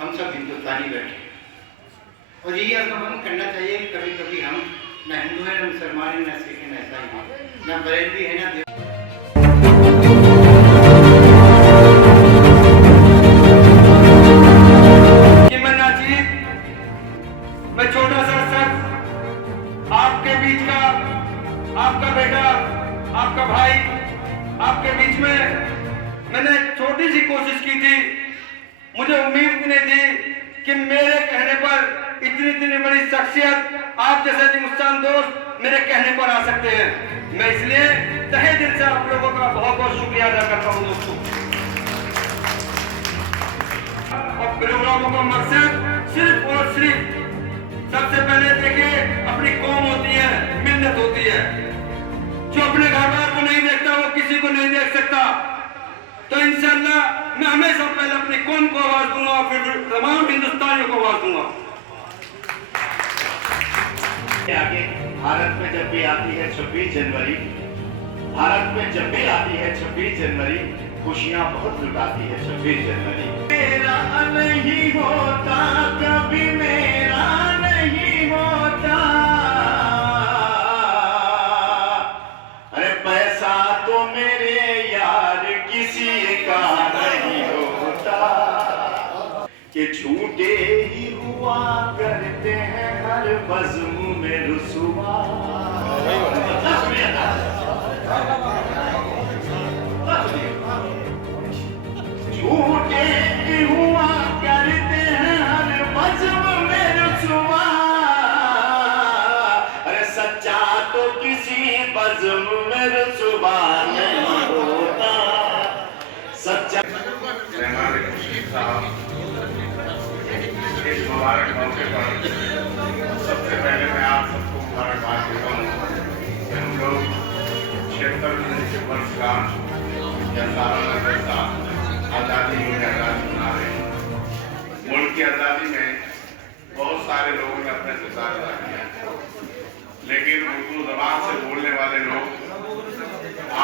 हम सब हिंदुस्तानी बैठे और यही अनुभव करना चाहिए। कभी कभी हम न हिंदू हैं, न मुसलमान हैं, न सिख हैं, न ईसाई हैं, न बरेलवी है, न मैं छोटा सा शख्स आपके बीच का, आपका बेटा, आपका भाई, आपके बीच में मैंने छोटी सी कोशिश की थी। मुझे उम्मीद भी नहीं थी कि मेरे कहने पर इतनी इतनी बड़ी शख्सियत आप जैसे जिमुस्तान दोस्त मेरे कहने पर आ सकते हैं। मैं इसलिए तहे दिल से आप लोगों का बहुत बहुत शुक्रिया अदा करता हूँ दोस्तों। और प्रोग्रामों का मकसद सिर्फ और सिर्फ सबसे पहले देखिए अपनी कौम होती है, मिल्लत होती है। जो अपने घर बार को नहीं देखता वो किसी को नहीं देख सकता। तो इंशाअल्लाह मैं हमेशा पहले अपनी कौम को आवाज दूंगा, फिर तमाम हिंदुस्तानियों को आवाज दूंगा। आगे भारत में जब भी आती है 26 जनवरी, भारत में जब भी आती है 26 जनवरी, खुशियां बहुत लुटाती है 26 जनवरी। मेरा नहीं होता कभी, मेरा नहीं होता, अरे पैसा तो मेरे यार किसी का नहीं होता, कि झूठे ही हुआ करते हैं हर बज़्म में रुसवा। झूठे ही हुआ करते हैं हर बज़्म में रुसवा, अरे सच्चा तो किसी बज़्म में रुसवा नहीं होता, सच्चा। इस मुबारक मौके पर सबसे पहले मैं आप सबको मुबारकबाद देता हूँ कि हम लोग 76 वर्षगांठ या सालाना जलसा आज़ादी में आज़ादी मना रहे हैं। मुल्क की आज़ादी में बहुत सारे लोगों ने अपने किरदार अदा किया, लेकिन उर्दू ज़बान से बोलने वाले लोग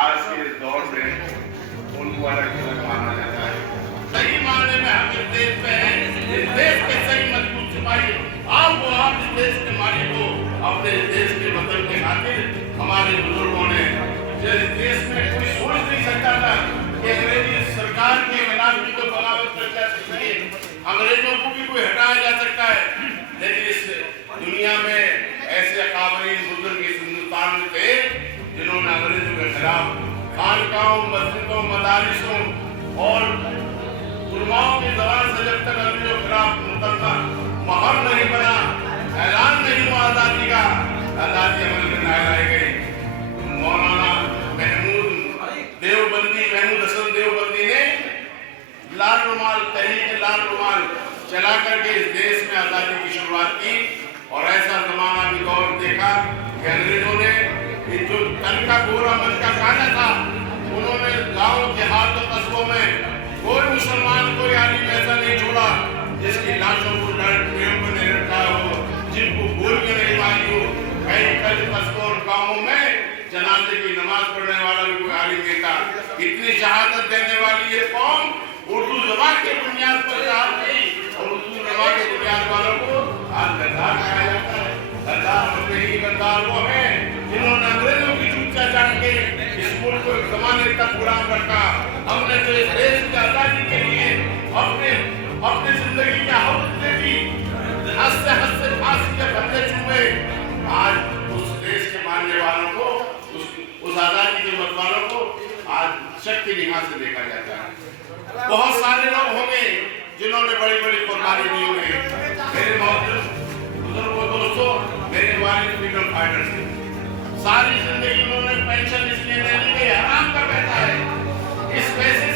आज के इस दौर में उनको अलग अलग माना जाता है। सही मायने में हम इस देश में हैं, इस देश के सही मजबूत सिपाही आप इस देश के मालिक हो। अपने देश के वतन के खातिर हमारे बुजुर्गों ने इस देश में कोई सोच नहीं सकता था कि अंग्रेजी सरकार के गुलामी को बगावत करके अंग्रेजों को भी कोई हटाया जा सकता है। लेकिन इस दुनिया में ऐसे काबिल बुजुर्ग इस हिंदुस्तान में थे जिन्होंने अंग्रेजों के खिलाफ खानकाहों, मस्जिदों, मदारिसों और उलमाओं की ज़बान से जब तक अंग्रेजों के खिलाफ मुकदमा माहौल नहीं बना, ऐलान नहीं हुआ आज़ादी का, आज़ादी अमल में नहीं लाई गई। मौलाना महमूद हसन देवबंदी ने लाल रुमाल, तहरीक लाल रुमाल चला करके इस देश में आज़ादी की शुरुआत की। और ऐसा जमाना भी दौर देखा कि अंग्रेजों ने जो तन का गोरा मन का काला था, उन्होंने गाँव देहात और कस्बों में कोई मुसलमान, कोई आलिम ऐसा नहीं छोड़ा जिसकी लाशों को लड़कियों को नहीं रखा हो, जिनको भूल के नहीं मारी हो। कई कस्बों और गाँवों में जनाजे की नमाज पढ़ने वाला भी कोई आलिम नहीं था। इतनी शहादत देने वाली ये कौम उर्दू ज़बान के बुनियाद पर शहादत दी और उर्दू ज़बान के बुनियाद वालों को आज गद्दार कहा जाता है। गद्दार होते ही गद्दार वो हैं जिन्होंने अंग्रेजों की चूचा जान के इस मुल्क को एक ज़माने तक गुलाम रखा। हमने तो इस देश की आज़ादी के लिए अपने जिंदगी की आहुति दे दी, हंसते हंसते फांसी के फंदे चूमे। आज उस देश के मानने वालों को, उस आज़ादी के मतवालों को आज शक्ति निगाह से देखा जाता है। बहुत सारे लोग होंगे जिन्होंने बड़ी बड़ी कुर्बानी दी हुई है। मेरे बुजुर्गों दोस्तों, मेरे वालिद फ्रीडम फाइटर थे। सारी जिंदगी उन्होंने पेंशन इसलिए नहीं ली, हराम का पैसा है, इस पैसे